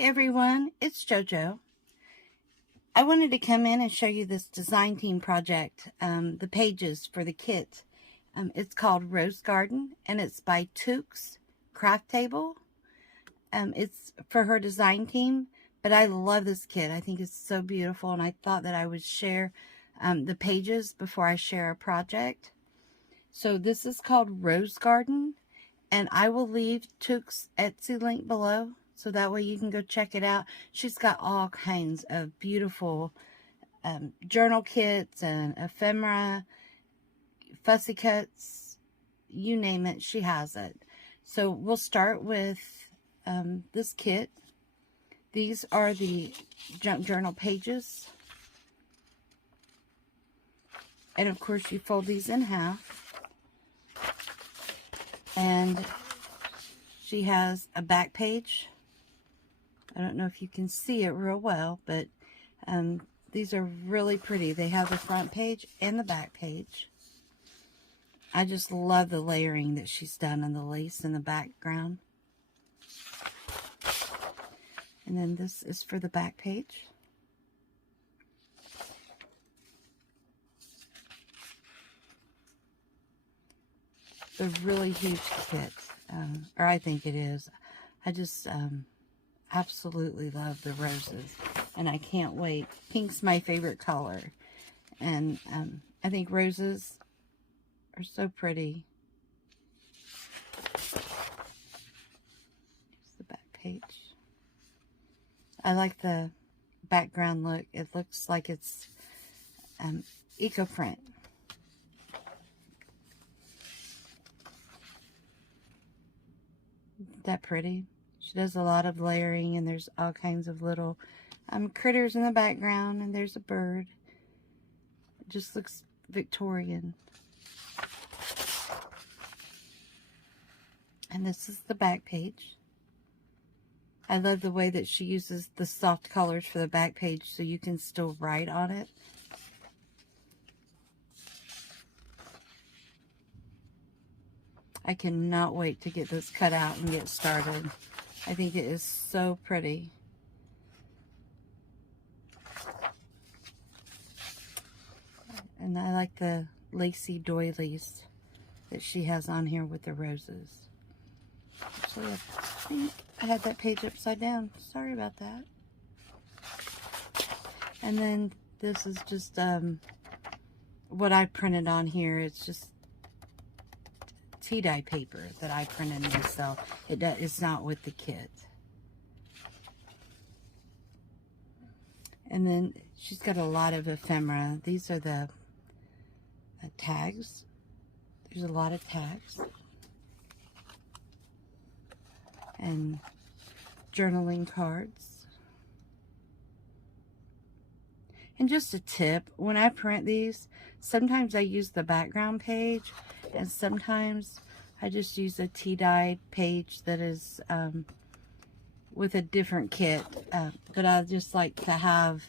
everyone, it's JoJo. I wanted to come in and show you this design team project, the pages for the kit. It's called Rose Garden and it's by Took's CraftTable. It's for her design team, but I love this kit. I think it's so beautiful and I thought that I would share the pages before I share a project. So this is called Rose Garden and I will leave Took's Etsy link below. So that way you can go check it out. She's got all kinds of beautiful journal kits and ephemera, fussy cuts, you name it, she has it. So we'll start with this kit. These are the junk journal pages. And of course you fold these in half. And she has a back page. I don't know if you can see it real well, but these are really pretty. They have the front page and the back page. I just love the layering that she's done on the lace in the background. And then this is for the back page. It's a really huge kit, or I think it is. I just absolutely love the roses and I can't wait. Pink's my favorite color and I think roses are so pretty. Here's the back page. I like the background look. It looks like it's eco print. Isn't that pretty? She does a lot of layering and there's all kinds of little critters in the background and there's a bird. It just looks Victorian. And this is the back page. I love the way that she uses the soft colors for the back page so you can still write on it. I cannot wait to get this cut out and get started. I think it is so pretty. And I like the lacy doilies that she has on here with the roses. Actually, I think I had that page upside down. Sorry about that. And then this is just what I printed on here. It's just tea dye paper that I printed myself. It's not with the kit. And then she's got a lot of ephemera. These are the tags. There's a lot of tags. And journaling cards. And just a tip, when I print these, sometimes I use the background page and sometimes I just use a tea-dyed page that is with a different kit. But I just like to have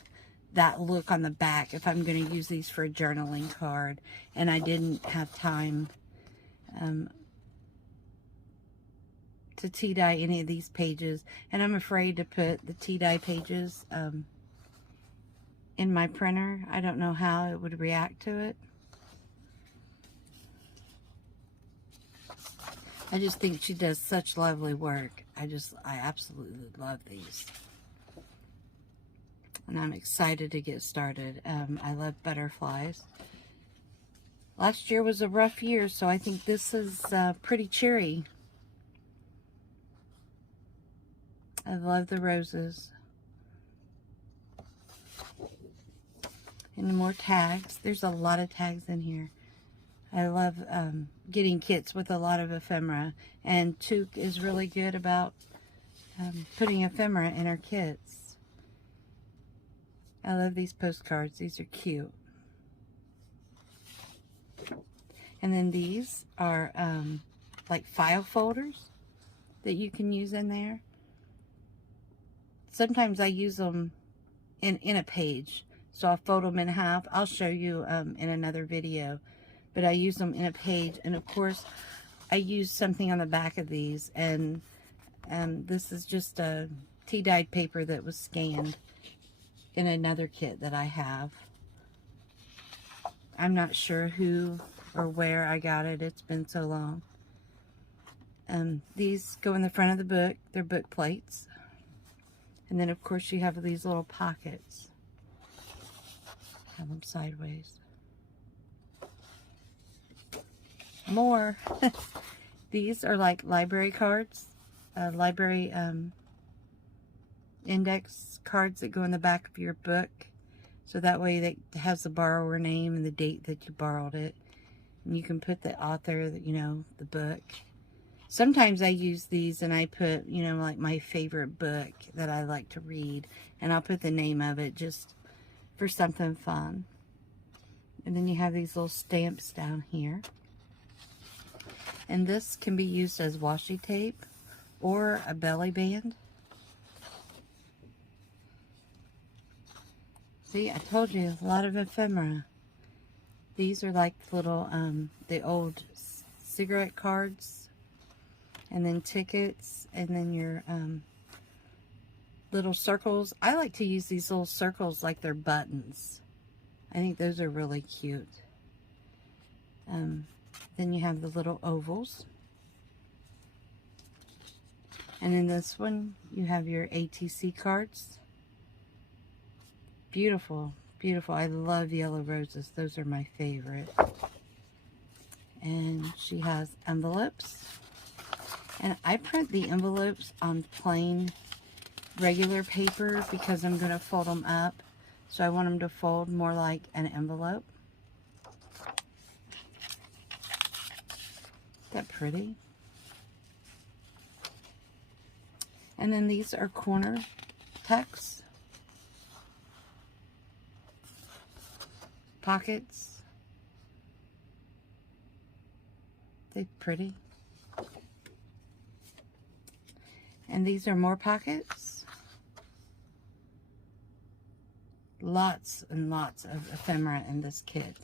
that look on the back if I'm going to use these for a journaling card. And I didn't have time to tea-dye any of these pages. And I'm afraid to put the tea-dye pages in my printer. I don't know how it would react to it. I just think she does such lovely work. I absolutely love these. And I'm excited to get started. I love butterflies. Last year was a rough year, so I think this is pretty cheery. I love the roses. And more tags. There's a lot of tags in here. I love getting kits with a lot of ephemera, and Took is really good about putting ephemera in her kits. I love these postcards. These are cute. And then these are like file folders that you can use in there. Sometimes I use them in a page, so I'll fold them in half. I'll show you in another video. But I use them in a page, and of course I use something on the back of these, and this is just a tea-dyed paper that was scanned in another kit that I have. I'm not sure who or where I got it. It's been so long. These go in the front of the book. They're book plates. And then, of course, you have these little pockets. Have them sideways. More. These are like library cards. Library index cards that go in the back of your book. So that way it has the borrower name and the date that you borrowed it. And you can put the author, you know, the book. Sometimes I use these and I put, you know, like my favorite book that I like to read. And I'll put the name of it just for something fun. And then you have these little stamps down here. And this can be used as washi tape or a belly band. See, I told you, a lot of ephemera. These are like little, the old cigarette cards, and then tickets, and then your little circles. I like to use these little circles like they're buttons. I think those are really cute. Then you have the little ovals. And in this one, you have your ATC cards. Beautiful, beautiful. I love yellow roses. Those are my favorite. And she has envelopes. And I print the envelopes on plain, regular paper because I'm going to fold them up. So I want them to fold more like an envelope. Isn't that pretty? And then these are corner tucks. Pockets. They're pretty. And these are more pockets. Lots and lots of ephemera in this kit.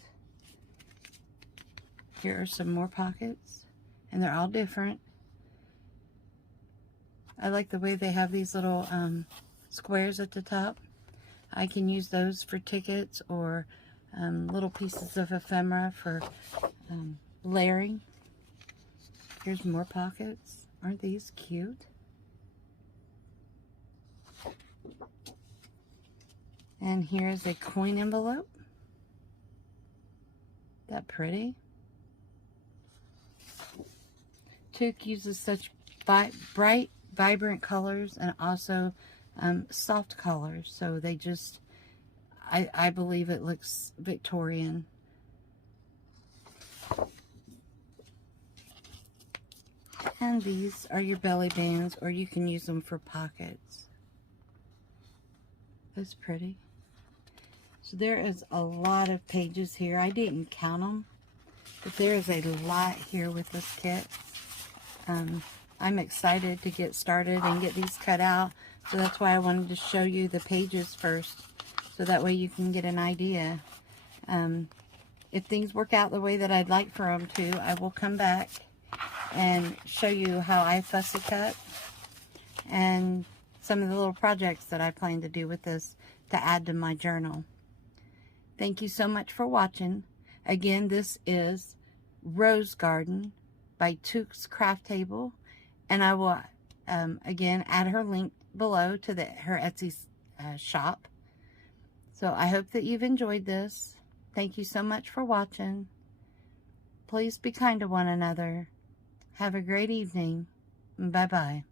Here are some more pockets. And they're all different. I like the way they have these little squares at the top. I can use those for tickets or little pieces of ephemera for layering. Here's more pockets. Aren't these cute? And here's a coin envelope. That pretty? Took uses such bright, vibrant colors and also soft colors. So they just, I believe it looks Victorian. And these are your belly bands, or you can use them for pockets. That's pretty. So there is a lot of pages here. I didn't count them, but there is a lot here with this kit. I'm excited to get started and get these cut out. So that's why I wanted to show you the pages first, so that way you can get an idea. If things work out the way that I'd like for them to, I will come back and show you how I fussy cut and some of the little projects that I plan to do with this to add to my journal. Thank you so much for watching. Again, this is Rose Garden by Took's CraftTable, and I will again add her link below to her Etsy shop. So I hope that you've enjoyed this. Thank you so much for watching. Please be kind to one another. Have a great evening. Bye-bye.